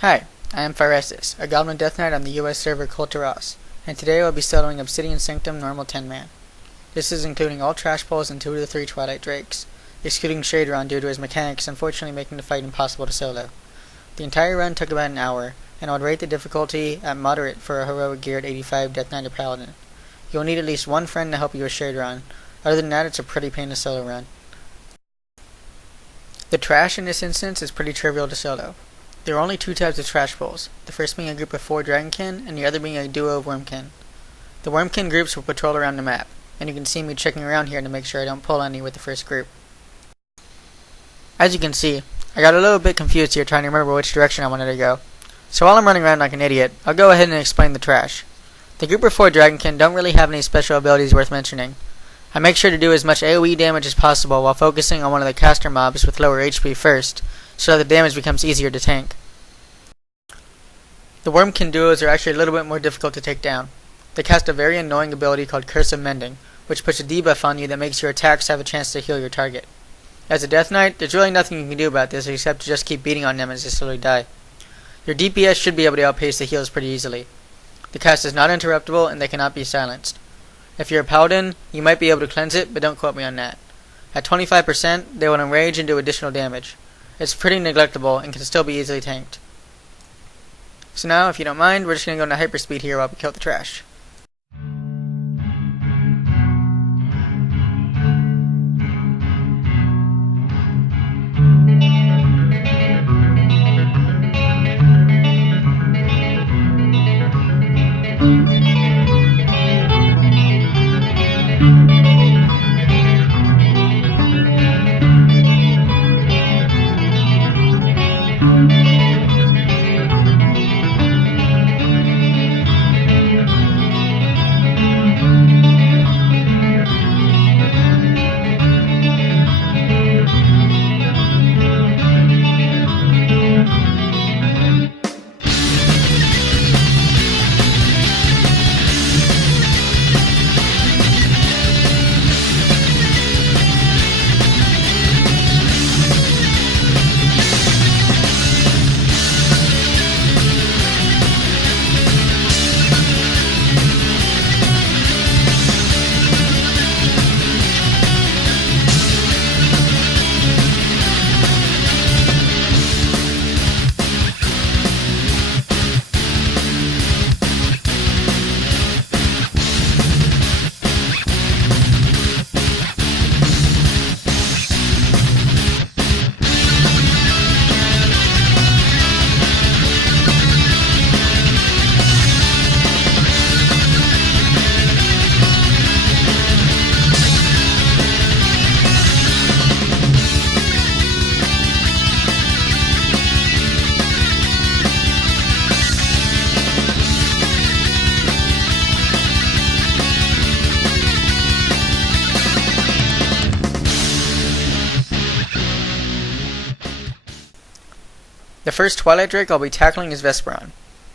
Hi, I am Phyresis, a Goblin Death Knight on the US server Kul Tiras, and today I will be soloing Obsidian Sanctum normal 10-man. This is including all trash pulls and 2 to 3 Twilight Drakes, excluding Shade Run due to his mechanics unfortunately making the fight impossible to solo. The entire run took about an hour, and I would rate the difficulty at moderate for a heroic geared 85 Death Knight or Paladin. You'll need at least one friend to help you with Shade Run. Other than that, it's a pretty painless solo run. The trash in this instance is pretty trivial to solo. There are only 2 types of trash pulls, the first being a group of 4 Dragonkin, and the other being a duo of Wormkin. The Wormkin groups will patrol around the map, and you can see me checking around here to make sure I don't pull any with the first group. As you can see, I got a little bit confused here trying to remember which direction I wanted to go. So while I'm running around like an idiot, I'll go ahead and explain the trash. The group of 4 Dragonkin don't really have any special abilities worth mentioning. I make sure to do as much AoE damage as possible while focusing on one of the caster mobs with lower HP first, so that the damage becomes easier to tank. The Wormkin duos are actually a little bit more difficult to take down. They cast a very annoying ability called Curse of Mending, which puts a debuff on you that makes your attacks have a chance to heal your target. As a Death Knight, there's really nothing you can do about this except to just keep beating on them as they slowly die. Your DPS should be able to outpace the heals pretty easily. The cast is not interruptible and they cannot be silenced. If you're a Paladin, you might be able to cleanse it, but don't quote me on that. At 25%, they will enrage and do additional damage. It's pretty neglectable and can still be easily tanked. So now, if you don't mind, we're just going to go into hyperspeed here while we kill the trash. The first Twilight Drake I'll be tackling is Vesperon.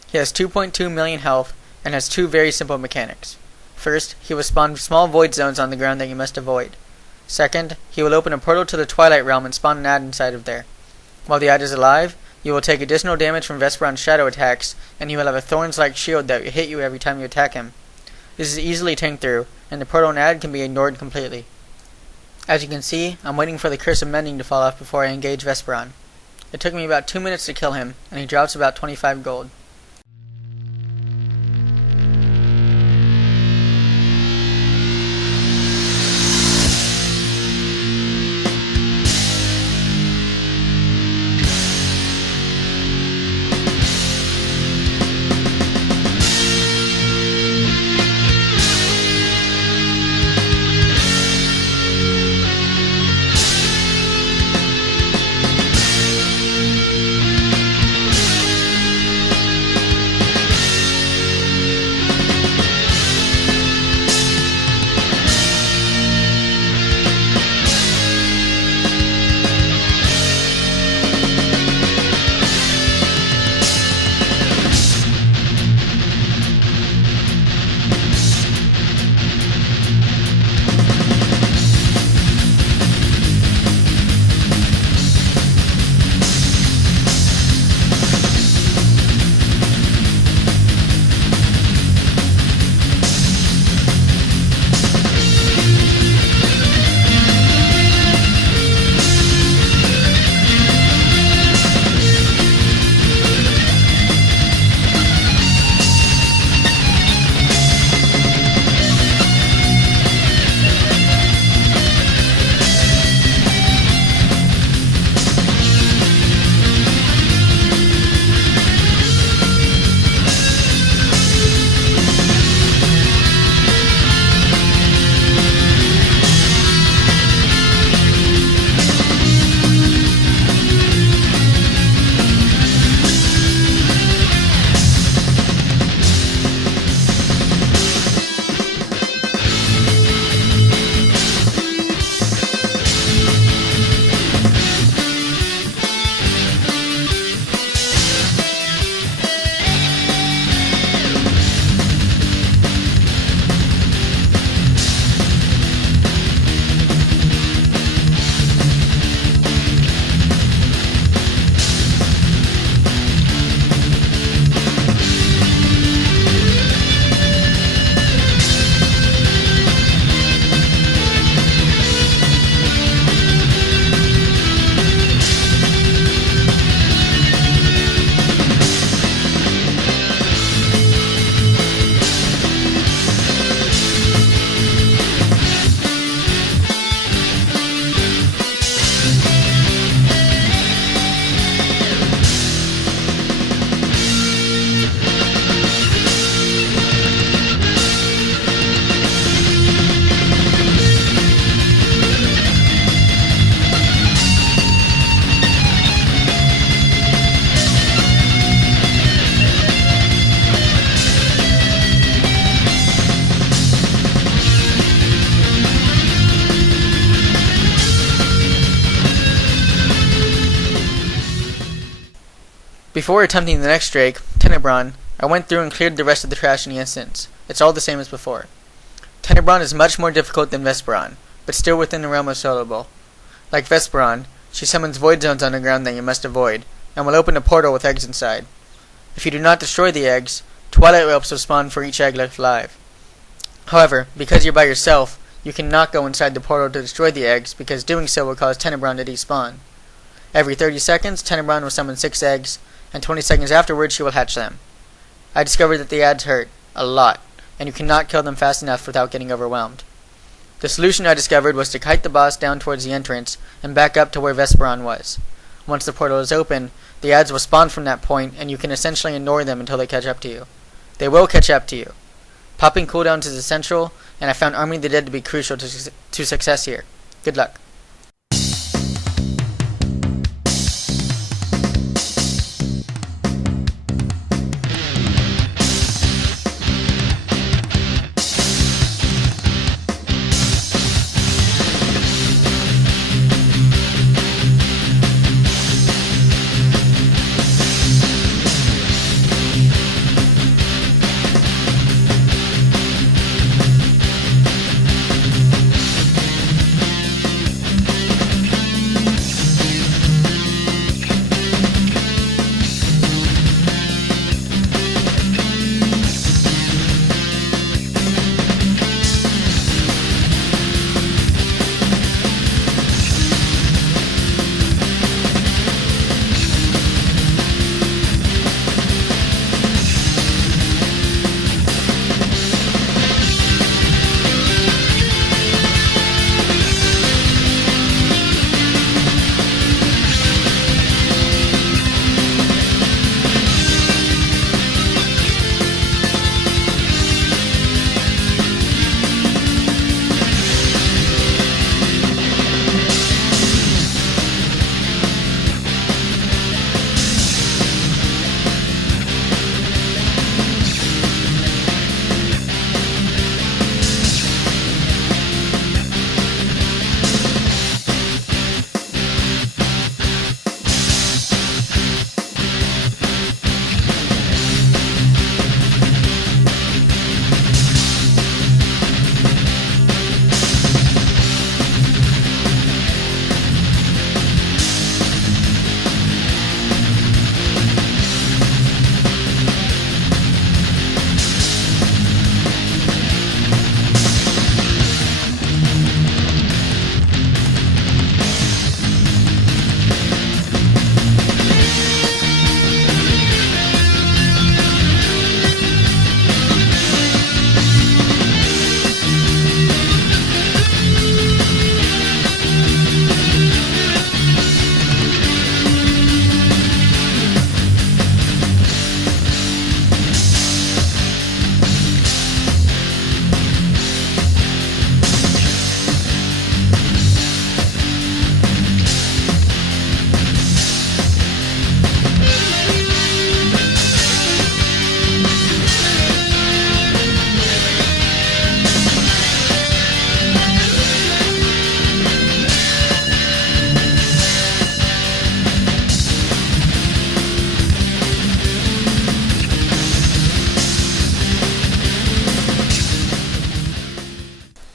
He has 2.2 million health and has 2 very simple mechanics. First, he will spawn small void zones on the ground that you must avoid. Second, he will open a portal to the Twilight Realm and spawn an ad inside of there. While the ad is alive, you will take additional damage from Vesperon's shadow attacks, and he will have a thorns-like shield that will hit you every time you attack him. This is easily tanked through, and the portal and ad can be ignored completely. As you can see, I'm waiting for the Curse of Mending to fall off before I engage Vesperon. It took me about 2 minutes to kill him, and he drops about 25 gold. Before attempting the next Drake, Tenebron, I went through and cleared the rest of the trash in the instance. It's all the same as before. Tenebron is much more difficult than Vesperon, but still within the realm of soloable. Like Vesperon, she summons void zones on the ground that you must avoid, and will open a portal with eggs inside. If you do not destroy the eggs, Twilight Whelps will spawn for each egg left alive. However, because you're by yourself, you cannot go inside the portal to destroy the eggs, because doing so will cause Tenebron to despawn. Every 30 seconds, Tenebron will summon 6 eggs, and 20 seconds afterwards she will hatch them. I discovered that the ads hurt, a lot, and you cannot kill them fast enough without getting overwhelmed. The solution I discovered was to kite the boss down towards the entrance and back up to where Vesperon was. Once the portal is open, the ads will spawn from that point, and you can essentially ignore them until they catch up to you. They will catch up to you. Popping cooldowns is essential, and I found arming the dead to be crucial to success here. Good luck.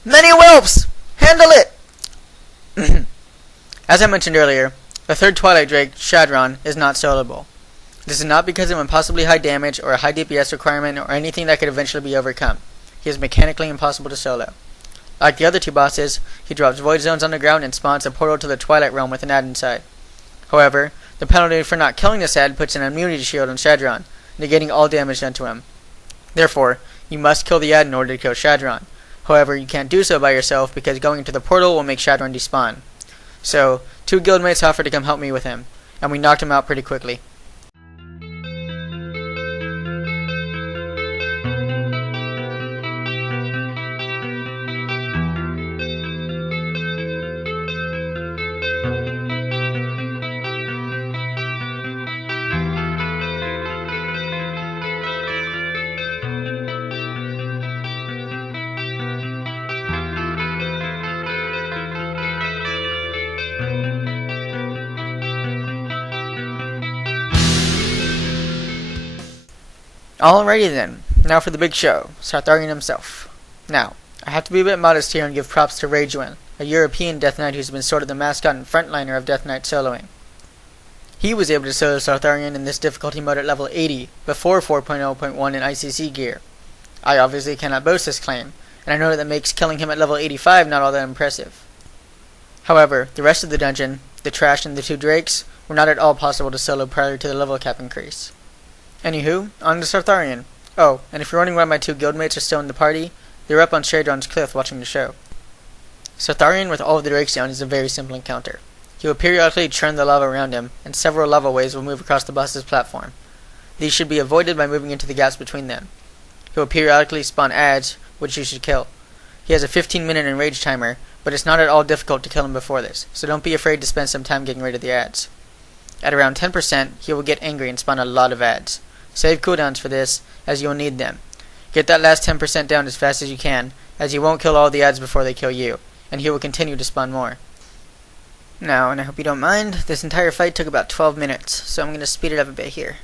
Many whelps! Handle it! As I mentioned earlier, the third Twilight Drake, Shadron, is not soloable. This is not because of impossibly high damage or a high DPS requirement or anything that could eventually be overcome. He is mechanically impossible to solo. Like the other two bosses, he drops void zones on the ground and spawns a portal to the Twilight Realm with an ad inside. However, the penalty for not killing this ad puts an immunity shield on Shadron, negating all damage done to him. Therefore, you must kill the ad in order to kill Shadron. However, you can't do so by yourself because going into the portal will make Shadron despawn. So, 2 guildmates offered to come help me with him, and we knocked him out pretty quickly. Alrighty then, now for the big show, Sartharian himself. Now, I have to be a bit modest here and give props to Ragewen, a European Death Knight who's been sort of the mascot and frontliner of Death Knight soloing. He was able to solo Sartharian in this difficulty mode at level 80, before 4.0.1 in ICC gear. I obviously cannot boast this claim, and I know that makes killing him at level 85 not all that impressive. However, the rest of the dungeon, the trash and the 2 drakes, were not at all possible to solo prior to the level cap increase. Anywho, on to Sartharian. Oh, and if you're wondering why my 2 guildmates are still in the party, they're up on Shadron's cliff watching the show. Sartharian with all of the drakes down is a very simple encounter. He will periodically churn the lava around him, and several lava waves will move across the boss's platform. These should be avoided by moving into the gaps between them. He will periodically spawn adds, which you should kill. He has a 15-minute enrage timer, but it's not at all difficult to kill him before this, so don't be afraid to spend some time getting rid of the adds. At around 10%, he will get angry and spawn a lot of adds. Save cooldowns for this, as you will need them. Get that last 10% down as fast as you can, as you won't kill all the adds before they kill you, and he will continue to spawn more. Now, and I hope you don't mind, this entire fight took about 12 minutes, so I'm going to speed it up a bit here.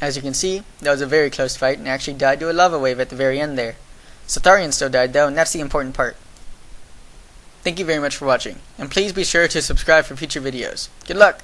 As you can see, that was a very close fight and actually died to a lava wave at the very end there. Sartharian still died though, and that's the important part. Thank you very much for watching, and please be sure to subscribe for future videos. Good luck!